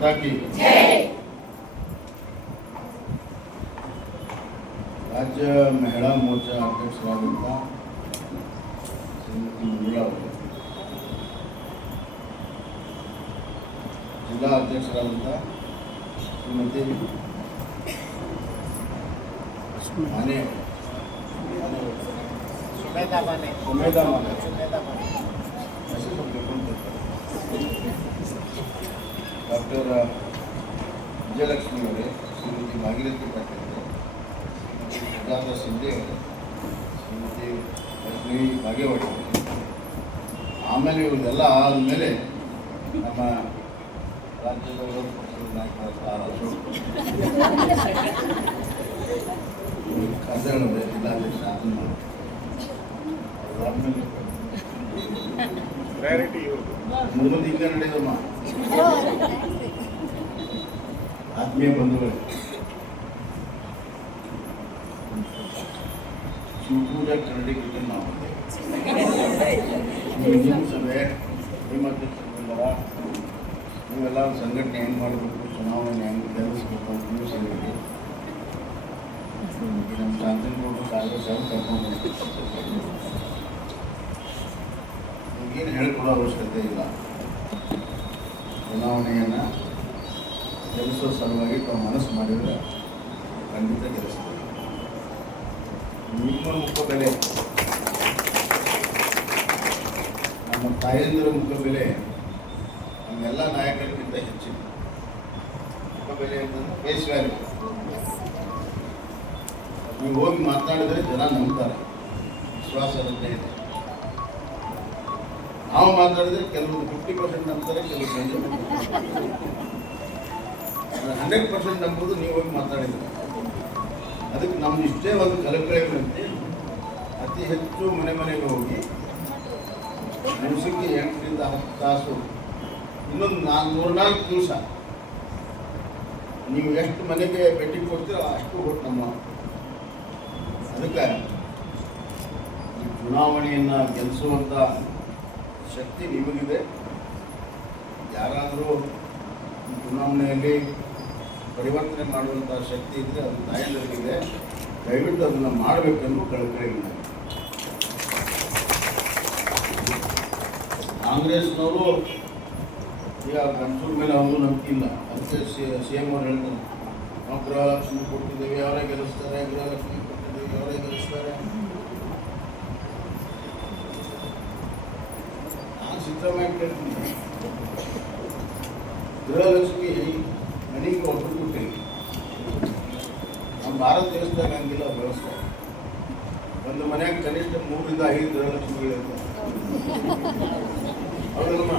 माता की राज्य महिला मोर्चा अध्यक्षराದಂಥ ಶ್ರೀಮತಿ ಮಂಜುಳಾ ಅವರು, ಜಿಲ್ಲಾ ಅಧ್ಯಕ್ಷರಾದಂಥ ಶ್ರೀಮತಿ ಸುಮೇಧಾ ಮಾನೆ ಡಾಕ್ಟರ್ ವಿಜಯಲಕ್ಷ್ಮಿ ಅವರೇ, ಶ್ರೀಮತಿ ಭಾಗೀರಥಿ ಪಾಟೀಲ್ ಅವರೇ, ಸುಜಾತ ಸಿಂಧೆ ಅವರೇ, ಶ್ರೀಮತಿ ಲಕ್ಷ್ಮೀ ಭಾಗೇವಾಡಿ ಅವರೇ, ಆಮೇಲೆ ಇವರೆಲ್ಲ ಆದಮೇಲೆ ನಮ್ಮ ರಾಜ್ಯದ ಪಕ್ಷದ ನಾಯಕರಾದ ಅಶೋಕ್ ಕಾಸರಗೋಡು ಜಿಲ್ಲಾಧ್ಯಕ್ಷ ಆದಮೇಲೆ ಮುಂದೆ ಈಗ ನಡೆಯೋದಮ್ಮ ಆತ್ಮೀಯ ಬಂಧುಗಳು, ಶಿವಪೂಜಾ ಕನ್ನಡಿಗರಿಗೆ ನಾವು ಸಭೆ ನಿಯಮಾಧ್ಯಕ್ಷರ ನೀವೆಲ್ಲ ಸಂಘಟನೆ ಹೆಂಗೆ ಮಾಡಬೇಕು, ಚುನಾವಣೆ ಹೆಂಗೆ ಗೆಲ್ಲಿಸ್ಬೇಕು ಅಂತ ನೀವು ಸಂಘಟನೆ ನಮ್ಮ ಶಾಂತನಗೌಡರು ಸಾಹೇಬ್ ಕರ್ಕೊಂಡು ಈಗೇನು ಹೇಳಿಕೊಡೋ ಅವಶ್ಯಕತೆ ಇಲ್ಲ. ಚುನಾವಣೆಯನ್ನು ಗೆಲ್ಲಿಸೋ ಸಲುವಾಗಿ ತಾವು ಮನಸ್ಸು ಮಾಡಿದರೆ ಖಂಡಿತ ಗೆಲ್ಲಿಸ್ತೀವಿ. ನಿಮ್ಮ ಮುಖಬೆಲೆ, ನಮ್ಮ ತಾಯಂದಿರ ಮುಖಬೆಲೆ ನಮ್ಮೆಲ್ಲ ನಾಯಕರಿಗಿಂತ ಹೆಚ್ಚಿನ ಮುಖಬೆಲೆ ಅಂತಂದ್ರೆ ಫೇಸ್ ವ್ಯಾಲ್ಯೂ. ನೀವು ಹೋಗಿ ಮಾತನಾಡಿದರೆ ಜನ ನಂಬ್ತಾರೆ, ವಿಶ್ವಾಸ ಇರುತ್ತೆ ಇದೆ. ನಾವು ಮಾತಾಡಿದ್ರೆ ಕೆಲವರು 50% ನಂಬ್ತಾರೆ, ಕೆಲವರು 100% ನಂಬೋದು ನೀವು ಹೋಗಿ ಮಾತಾಡಿದ್ರೆ. ಅದಕ್ಕೆ ನಮ್ದು ಇಷ್ಟೇ ಒಂದು ಕಲಕಳೆಯುವಂತೆ ಅತಿ ಹೆಚ್ಚು ಮನೆಗೆ ಹೋಗಿ ದಿವಸಕ್ಕೆ 8ರಿಂದ 10 ತಾಸು, ಇನ್ನೊಂದು 3-4 ದಿವಸ ನೀವು ಎಷ್ಟು ಮನೆಗೆ ಭೇಟಿ ಕೊಡ್ತೀರೋ ಅಷ್ಟು ಕೊಟ್ಟು ನಮ್ಮ. ಅದಕ್ಕೆ ಈ ಚುನಾವಣೆಯನ್ನು ಗೆಲ್ಲಿಸುವಂಥ ಶಕ್ತಿ ನಿಮಗಿದೆ. ಯಾರಾದರೂ ಚುನಾವಣೆಯಲ್ಲಿ ಪರಿವರ್ತನೆ ಮಾಡುವಂಥ ಶಕ್ತಿ ಇದ್ದರೆ ಅದು ತಾಯಂದರಿಗಿದೆ. ದಯವಿಟ್ಟು ಅದನ್ನು ಮಾಡಬೇಕೆಂದು ಕಳಕಳಿಯಿಂದ. ಕಾಂಗ್ರೆಸ್ನವರು ಈಗ ಗಂಡಸೂರ ಮೇಲೆ ಅವರು ನಂಬಿಕೆ ಇಲ್ಲ. ಅದಕ್ಕೆ CM ಅವ್ರು ಹೇಳ್ತಾರೆ, ನಾವು ಗೃಹಲಕ್ಷ್ಮಿ ಕೊಟ್ಟಿದ್ದೇವೆ, ಅವರೇ ಗೆಲ್ಲಿಸ್ತಾರೆ, ಗೃಹಲಕ್ಷ್ಮಿ ಕೊಟ್ಟಿದ್ದೇವೆ, ಅವರೇ ಗೆಲ್ಲಿಸ್ತಾರೆ. ನಾನು ಸಿದ್ದರಾಮಯ್ಯ ಕೇಳ್ತೀನಿ, ಗೃಹಲಕ್ಷ್ಮಿ ಮನೆಗೆ ಒಬ್ಬರು ಕೊಟ್ಟಿರಿ. ನಮ್ಮ ಭಾರತ ದೇಶದಾಗ ಹಂಗಿಲ್ಲ ವ್ಯವಸ್ಥೆ. ಒಂದು ಮನೆಯಾಗ ಕನಿಷ್ಠ 3ರಿಂದ 5 ಗೃಹಲಕ್ಷ್ಮಿಗಳಿರ್ತಾರೆ. ಹೌದಮ್ಮ?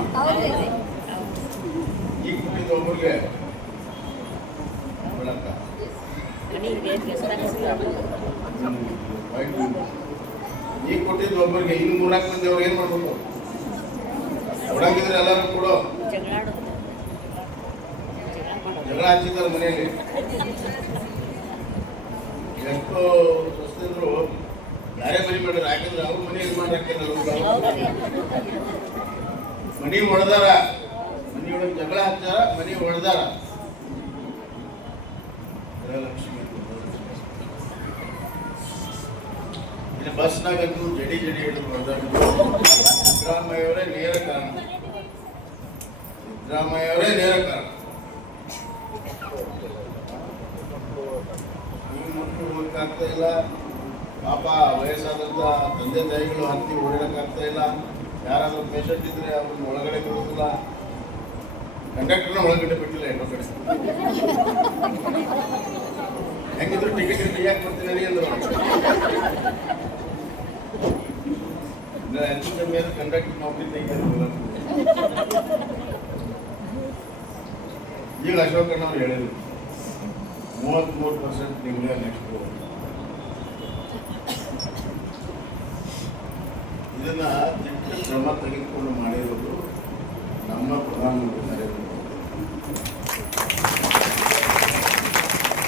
ಈಗ ಕೊಟ್ಟಿದ್ದು ಒಬ್ಬರಿಗೆ ಈಗ ಕೊಟ್ಟಿದ್ದು ಒಬ್ಬರಿಗೆ, ಇನ್ನು 3-4 ಮಂದಿ ಅವ್ರು ಏನು ಮಾಡ್ಬೇಕು? ಕೊಡಂಗಿದ್ರೆ ಎಲ್ಲರೂ ಕೊಡೋ. ಜಗಳ ಹಚ್ಚಿದ್ದಾರೆ ಮನೆಯಲ್ಲಿ. ಎಷ್ಟೋ ಸ್ವಸ್ಥರು ಯಾರೇ ಮನೆ ಮಾಡ್ಯಾರ, ಯಾಕಂದ್ರೆ ಅವ್ರ ಮನೆ ಇದು ಮಾಡಾಕ್ಯಾರ. ಮನೆ ಹೊಡೆದಾರ, ಮನೆಯೊಳಗೆ ಜಗಳ ಹಚ್ಚಾರ, ಮನೆ ಹೊಡೆದಾರ. ಗೃಹಲಕ್ಷ್ಮಿ ಇಲ್ಲಿ ಬಸ್ನಾಗಂತೂ ಜಡಿ ಹಿಡಿದು ಹೊಡೆದಾರ. ಸಿದ್ದರಾಮಯ್ಯವರೇ ನೇರ ಕಾರಣ. ಸಿದ್ದರಾಮಯ್ಯವರೇ ನೇರ ಕಾರಣ. ಹೋಗಕ್ಕಾಗ್ತಾ ಇಲ್ಲ. ಪಾಪ ವಯಸ್ಸಾದಂಥ ತಂದೆ ತಾಯಿಗಳು ಹತ್ತಿ ಓಡಾಡಕ್ಕಾಗ್ತಾ ಇಲ್ಲ. ಯಾರಾದರೂ ಪೇಷಂಟ್ ಇದ್ರೆ ಅವ್ರನ್ನ ಒಳಗಡೆ ಬಿಡೋದಿಲ್ಲ. ಕಂಡಕ್ಟರ್ನ ಒಳಗಡೆ ಬಿಟ್ಟಿಲ್ಲ ಎಲ್ಲೋ ಕಡೆ. ಹೆಂಗಿದ್ರು ಟಿಕೆಟ್ ಯಾಕೆ ಬರ್ತೀನಿ ಅಂದ್ರು. ಹೆಚ್ಚು ಕಮ್ಮಿ ಆದ್ರೆ ಕಂಡಕ್ಟರ್ ನೌಕರಿ ತೆಗೆದಿಲ್ಲ. ಈಗ ಅಶೋಕಣ್ಣ ಅವ್ರು ಹೇಳಿದ್ರು 33% ನಿಮಗೆ ನೆಕ್ಸ್ಟ್. ಇದನ್ನ ದಿಟ್ಟ ಕ್ರಮ ತೆಗೆದುಕೊಂಡು ಮಾಡಿರೋದು ನಮ್ಮ ಪ್ರಧಾನಮಂತ್ರಿ ನರೇಂದ್ರ ಮೋದಿ.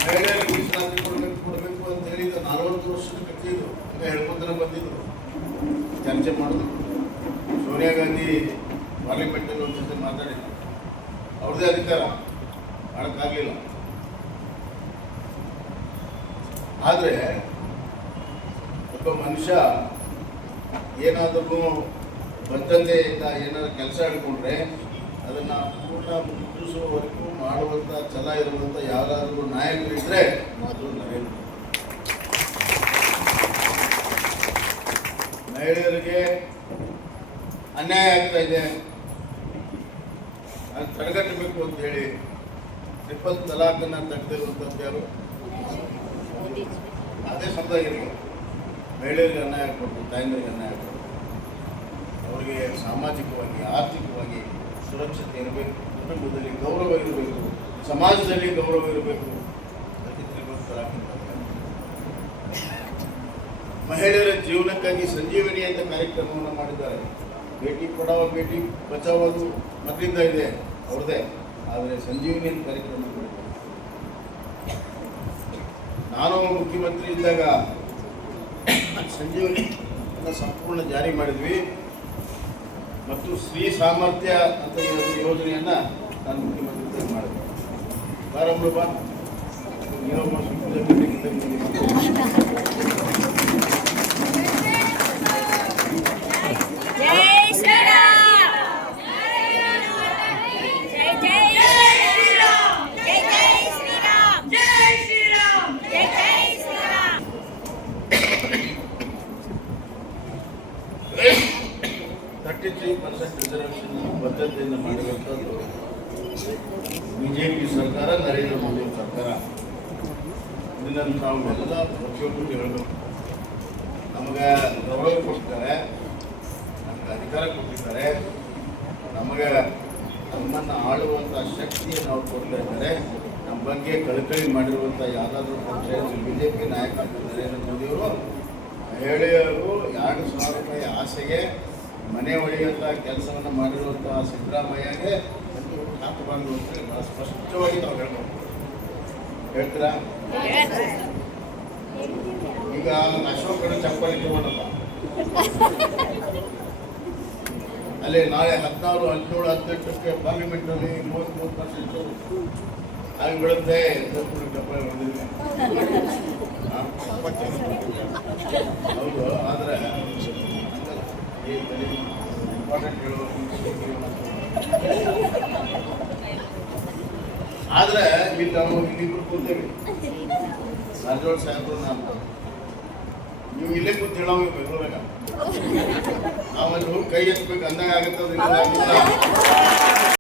ಮಹಿಳೆಯರಿಗೆ ಮೀಸಲಾತಿ ಕೊಡಬೇಕು ಅಂತ ಹೇಳಿದ 40 ವರ್ಷದ ಕಟ್ಟಿದ್ರು. ಈಗ ಹೇಳ್ಕೊಂತಾನೆ ಬಂದಿದ್ರು, ಚರ್ಚೆ ಮಾಡಿದ್ರು. ಸೋನಿಯಾ ಗಾಂಧಿ ಪಾರ್ಲಿಮೆಂಟಲ್ಲಿ ಒಂದು ಜೊತೆ ಮಾತಾಡಿದ್ರು. ಅವ್ರದ್ದೇ ಅಧಿಕಾರ. ಮಾಡೋಕ್ಕಾಗಲಿಲ್ಲ. ಆದರೆ ಒಬ್ಬ ಮನುಷ್ಯ ಏನಾದರೂ ಬದ್ಧತೆಯಿಂದ ಏನಾದರೂ ಕೆಲಸ ಹಿಡ್ಕೊಂಡ್ರೆ ಅದನ್ನು ಪೂರ್ಣ ಮುಗಿಸುವವರೆಗೂ ಮಾಡುವಂಥ ಛಲ ಇರುವಂಥ ಯಾರಾದರೂ ನಾಯಕರು ಇದ್ದರೆ ಅದು ನರೇಂದ್ರ. ಮಹಿಳೆಯರಿಗೆ ಅನ್ಯಾಯ ಆಗ್ತಾ ಇದೆ, ಅದು ತಡೆಗಟ್ಟಬೇಕು ಅಂತೇಳಿ ಟ್ರಿಪಲ್ ತಲಾಖನ್ನು ತೆಗೆದಿರುವಂಥದ್ದು ಯಾರು? ಅದೇ ಸಮುದಾಯರಿಗೆ ಮಹಿಳೆಯರಿಗೆ ಅನ್ಯಾಯ ಕೊಟ್ಟು, ತಾಯಂದರಿಗೆ ಅನ್ಯಾಯ ಕೊಟ್ಟು, ಅವರಿಗೆ ಸಾಮಾಜಿಕವಾಗಿ ಆರ್ಥಿಕವಾಗಿ ಸುರಕ್ಷತೆ ಇರಬೇಕು, ಕುಟುಂಬದಲ್ಲಿ ಗೌರವ ಇರಬೇಕು, ಸಮಾಜದಲ್ಲಿ ಗೌರವ ಇರಬೇಕು. ಅದಕ್ಕೆ ಟ್ರಿಪಲ್ ತಲಾಖ್ ಅಂತ. ಮಹಿಳೆಯರ ಜೀವನಕ್ಕಾಗಿ ಸಂಜೀವನಿ ಅಂತ ಕಾರ್ಯಕ್ರಮವನ್ನು ಮಾಡಿದ್ದಾರೆ. ಬೇಟಿ ಪಡಾವೋ ಬೇಟಿ ಬಚಾವೋ ಅದು ಮೊದಲಿಂದ ಇದೆ ಅವ್ರದ್ದೇ, ಆದರೆ ಸಂಜೀವನಿ ಅಂತ ಕಾರ್ಯಕ್ರಮ ಮಾಡಿದ್ದಾರೆ. ನಾನು ಮುಖ್ಯಮಂತ್ರಿ ಇದ್ದಾಗ ಸಂಜೀವನಿ ಸಂಪೂರ್ಣ ಜಾರಿ ಮಾಡಿದ್ವಿ ಮತ್ತು ಸ್ತ್ರೀ ಸಾಮರ್ಥ್ಯ ಅಂತ ಯೋಜನೆಯನ್ನು ನಾನು ಮುಖ್ಯಮಂತ್ರಿ ಮಾಡಿದ್ವಿ. ಪ್ರಾರಂಭ ರಿಸರ್ವೇಷನ್ ಬದ್ಧತೆಯಿಂದ ಮಾಡಿರುವಂಥದ್ದು ಬಿಜೆಪಿ ಸರ್ಕಾರ, ನರೇಂದ್ರ ಮೋದಿ ಸರ್ಕಾರ. ಇದನ್ನು ನಾವು ಎಲ್ಲ ಪ್ರತಿಯೊಬ್ಬರು ಹೇಳಬೇಕು. ನಮಗೆ ಗೌರವ ಕೊಡ್ತಾರೆ, ನಮಗೆ ಅಧಿಕಾರ ಕೊಟ್ಟಿದ್ದಾರೆ, ನಮಗೆ ನಮ್ಮನ್ನು ಆಳುವಂಥ ಶಕ್ತಿಯನ್ನು ನಾವು ಕೊಡ್ತಾ ಇದ್ದಾರೆ. ನಮ್ಮ ಬಗ್ಗೆ ಕಳಕಳಿ ಮಾಡಿರುವಂಥ ಯಾವುದಾದ್ರೂ ಪಕ್ಷ ಬಿಜೆಪಿ ನಾಯಕ ನರೇಂದ್ರ ಮೋದಿಯವರು ಮಹಿಳೆಯರು 2,000 ರೂಪಾಯಿ ಆಸೆಗೆ ಮನೆ ಒಡೆಯುವಂಥ ಕೆಲಸವನ್ನು ಮಾಡಿರುವಂಥ ಸಿದ್ದರಾಮಯ್ಯಗೆ ಹಾಕಬಾರ್ದು ಅಂತ ಭಾಳ ಸ್ಪಷ್ಟವಾಗಿ ನಾವು ಹೇಳ್ಬೋದು. ಹೇಳ್ತೀರಾ? ಈಗ ಅಶೋಕ್ ಕಡೆ ಚಪ್ಪಲಿ ಇಟ್ಕೊಂಡಲ್ಲ, ಅಲ್ಲಿ ನಾಳೆ 16, 17, 18ಕ್ಕೆ ಪಾರ್ಲಿಮೆಂಟ್ನಲ್ಲಿ 33% ಆಗಿ ಬಿಡುತ್ತೆ. ಚಪ್ಪಲಿ ಹೊಡೆದಿಲ್ಲ, ಹೌದು. ಆದರೆ ಇಂಪಾರ್ಟೆಂಟ್ ಆದರೆ ಇಲ್ಲಿ ನಾವು ಇಲ್ಲಿಬ್ರು ಕೂತೇವೆ, ರಾಜೋಳ ಸಾಹೇಬ್ರು ನಾನು. ನೀವು ಇಲ್ಲೇ ಕೂತು ಹೇಳೋಂಗ ಬೆಂಗಳೂರಾಗ ನಾವಲ್ಲಿ ಹೋಗಿ ಕೈ ಎತ್ತಬೇಕು ಅಂದಾಗ ಆಗುತ್ತದೆ.